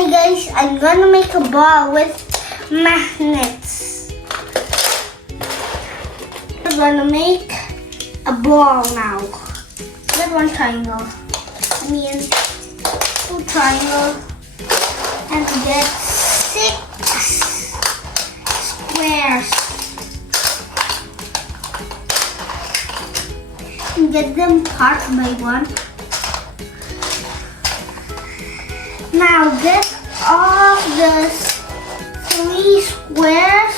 Hi guys, I'm gonna make a ball with magnets. We're gonna make a ball now. Get one triangle. Two triangles. And get 6 squares. And get them part by one. Now get all the 3 squares,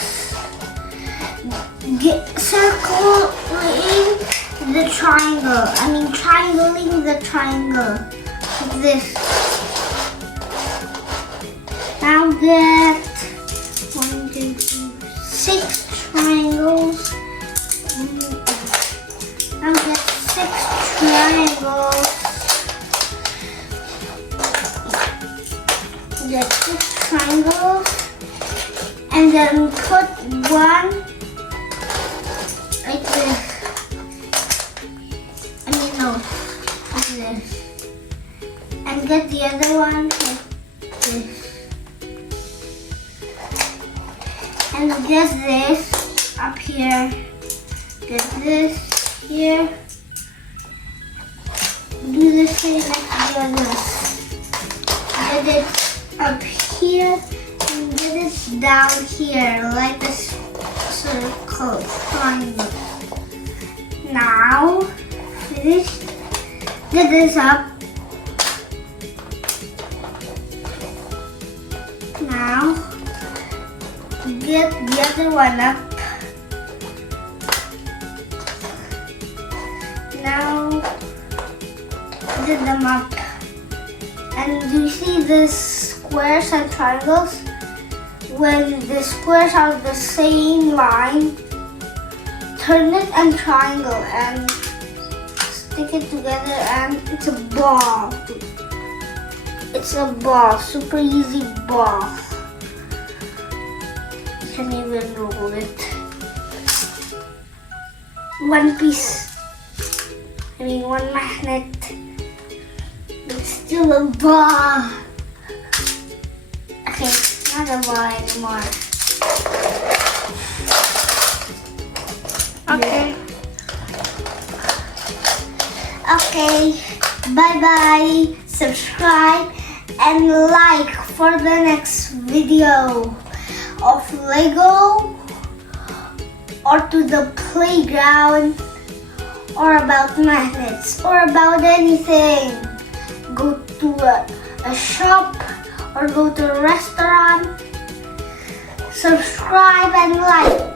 circling the triangle. Triangling the triangle like this. Now get 1, 2, 3, 6 triangles. Now get 6 triangles. Get 6 triangles and then put one like this. Like this. And get the other one like this. And get this up here. Get this here. Do the same like the others. Get it up here and get it down here like a circle triangle. Now finished. Get this up. Now get the other one up. Now get them up. And do you see this squares and triangles? When the squares are the same line, turn it and triangle and stick it together and it's a ball. It's a ball, super easy ball. You can even roll it. One piece, one magnet. It's still a ball. Okay, not a ball anymore. Okay. Okay, bye-bye. Subscribe and like for the next video of Lego or to the playground or about magnets or about anything. Go to a shop or go to a restaurant. Subscribe and like.